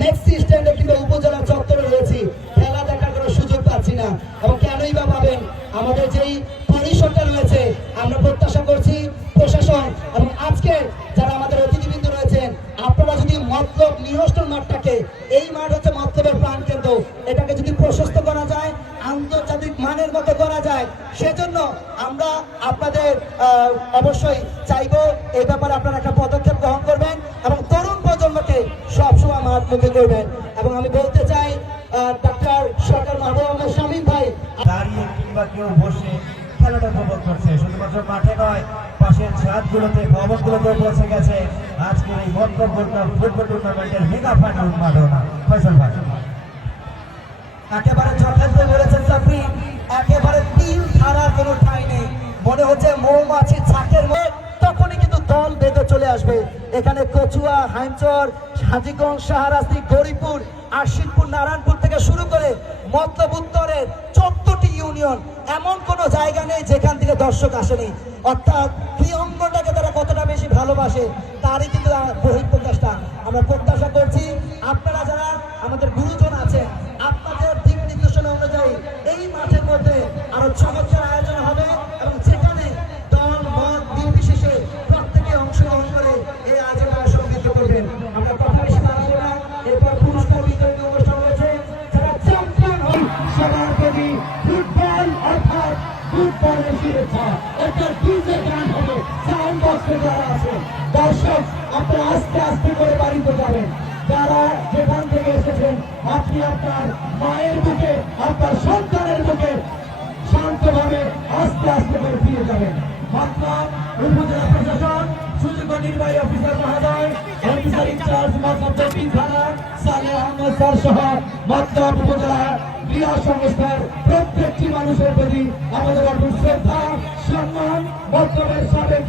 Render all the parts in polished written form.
মেক্সি স্ট্যান্ডে কিংবা উপজেলা চত্বরে রয়েছি, খেলা দেখার কোনো সুযোগ পাচ্ছি না। এবং কেনই বা পাবেন, আমাদের যেই পরিসরটা রয়েছে, আমরা প্রত্যাশা করছি প্রশাসন এবং আজকে যারা আমাদের অতিথিবৃন্দ রয়েছেন, আপনারা যদি মতলব নিহস্টন মাঠটাকে, এই মাঠ হচ্ছে মতলবের প্রাণ কেন্দ্র, এটাকে যদি প্রশস্ত করা যায়, আন্তর্জাতিক মানের মতো করা যায়, সেজন্য আমরা আপনাদের অবশ্যই চাইবো এই ব্যাপারে আপনারা একটা পদক্ষেপ গ্রহণ করবেন এবং তরুণ প্রজন্মকে সবসময় মাঠমুখী করবেন। এবং আমি বলতে চাই ডাক্তার সরকার মাহবুব আহমেদ শামীম ভাই দাঁড়িয়ে কিংবা কেউ বসে খেলাটা উপভোগ করছে, শুধুমাত্র মাঠে নয়, পাশের ছাদগুলোতে, ভবনগুলোতে পৌঁছে গেছে আজকের এই মতলব ফুটবল টুর্নামেন্টের মেগা ফাইনাল মাঠনা। ফয়সাল ভাই একেবারে যথার্থ বলেছেন সাফি, একেবারে তিল ছাড়ার কোনো ঠাঁই নেই, মনে হচ্ছে মৌমাছি ছাকের মধ্যে, তখনই কিন্তু দল বেঁধে চলে আসবে। এখানে কচুয়া, হাইমচর, হাজীগঞ্জ, শাহরাস্তি, গরিপুর, আশিকপুর, নারায়ণপুর থেকে শুরু করে মতলব উত্তরের 14টি ইউনিয়ন, এমন কোনো জায়গা নেই যেখান থেকে দর্শক আসেনি। অর্থাৎ এই অঙ্গনটাকে তারা কতটা বেশি ভালোবাসে তারই কিন্তু বহিঃপ্রকাশটা। আমরা প্রত্যাশা করছি আপনারা যারা আমাদের গুরুজন আছেন, আপনাদের দিক নির্দেশনা অনুযায়ী এই মাঠের মধ্যে আরো চমৎকার আয়োজন হবে এবং যেখানে দল মত নির্বিশেষে প্রত্যেকে অংশগ্রহণ করে এই আয়োজনে সঙ্গীত করবেন। আমরা কথা বেশি বাড়াবো না, এরপর পুরস্কার বিতরণী অনুষ্ঠান রয়েছে। যারা চ্যাম্পিয়ন হন সবার প্রতি ফুটবল অর্থাৎ ফুটবলের শুভেচ্ছা, একটা ডিজে গান হবে, সাউন্ড বক্সে যারা আছে দর্শক আপনারা আস্তে আস্তে করে বাড়িতে যাবেন। যারা যেখান থেকে এসেছেন আপনি আপনার মায়ের বুকে, আপনার সন্তানের বুকে শান্তভাবে আস্তে আস্তে করে ফিরে যাবেন। মতলব উপজেলা প্রশাসন, সুযোগ্য নির্বাহী অফিসার মহোদয়, অফিসার ইনচার্জ মতলব দক্ষিণ থানা সালেহ আহমেদ স্যার সহ মতলব উপজেলা ক্রীড়া সংস্থার প্রত্যেকটি মানুষের প্রতি আমাদের অটুট শ্রদ্ধা, সম্মান। মতলবের সাবেক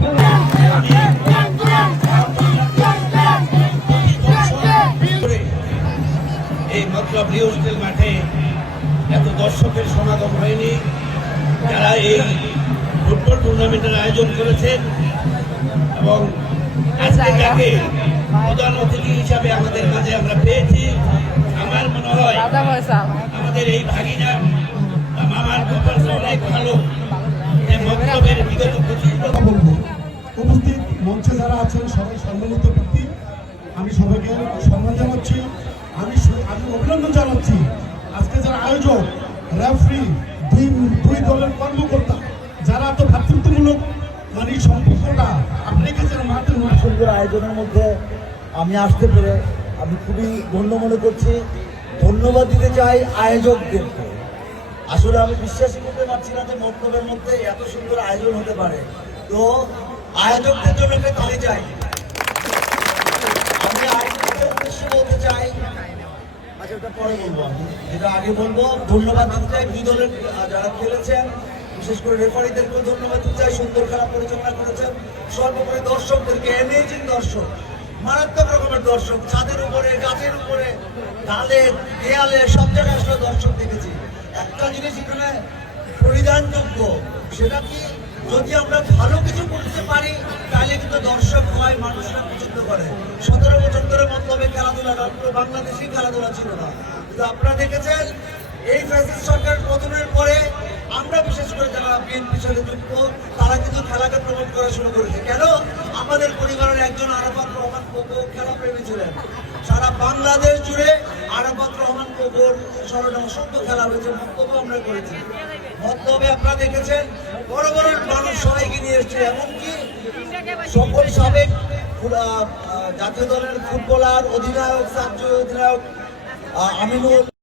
এই মতলব রিহর্সাল মাঠে এত দর্শকের সমাগম হয়নি। যারা এই ফুটবল টুর্নামেন্টের আয়োজন করেছেন এবং আজকে যাকে প্রধান অতিথি হিসাবে আমাদের মাঝে আমরা পেয়েছি, আমার মনে হয় আমাদের এই ভাগিনা মামার ব্যাপার অনেক ভালো। মতলবের বিগত 25 উপস্থিত মঞ্চে যারা আছেন সবাই সম্মানিত ব্যক্তি, আমি সবাইকে সম্মান জানাচ্ছি, আমি অভিনন্দন জানাচ্ছি। আজকে যারা আয়োজক, রেফারি, দুই দলের কর্মকর্তা, যারা এত ভ্রাতৃত্বমূলক মানে সম্পর্কটা আপনি গেছেন মাঠে সুন্দর আয়োজনের মধ্যে আমি আসতে পেরে আমি খুবই ধন্য মনে করছি। ধন্যবাদ দিতে চাই আয়োজকদেরকে। আসলে আমি বিশ্বাসই করতে পারছি না যে মতলবের মধ্যে এত সুন্দর আয়োজন হতে পারে। তো আয়োজকদের জন্য একটা তালি চাই। আমি আয়োজকদের উদ্দেশ্যে বলতে চাই, আচ্ছা ওটা পরে বলবো, আমি যেটা আগে বলবো, ধন্যবাদ দিতে চাই দুই দলের যারা খেলেছেন, বিশেষ করে রেফারিদেরকেও ধন্যবাদ দিতে চাই, সুন্দর খেলা পরিচালনা করেছেন। সর্বোপরি দর্শকদেরকে, অ্যামেজিং দর্শক, মারাত্মক রকমের দর্শক, ছাদের উপরে, গাছের উপরে, ঢালে, দেয়ালে, সব জায়গায় আসলে দর্শক দেখেছি। একটা জিনিস এখানে পরিধানযোগ্য, সেটা কি, যদি আমরা ভালো কিছু করতে পারি তাহলে কিন্তু দর্শক হয়, মানুষরা পছন্দ করে। 17 বছর ধরে মতলবে খেলাধুলাটা পুরো বাংলাদেশি খেলাধুলা ছিল না, কিন্তু আপনারা দেখেছেন এই ফ্যাসিস্ট সরকার পতনের পরে আমরা বিশেষ করে যারা বিএনপির সাথে যুক্ত তারা কিন্তু খেলাকে প্রমোট করা শুরু করেছে। কেন? আমাদের পরিবারের একজন আরাফাত রহমান কোকো খেলা প্রেমী ছিলেন। সারা বাংলাদেশ জুড়ে আরাফাত রহমান কোকোর স্মরণে অসংখ্য খেলা হয়েছে, মন্তব্য আমরা করেছি। মতলবে আপনারা দেখেছেন বড় বড় মানুষ সবাইকে নিয়ে এসছে, এমনকি সকল সাবেক জাতীয় দলের ফুটবলার, অধিনায়ক, সাবজয় অধিনায়ক আমিনুল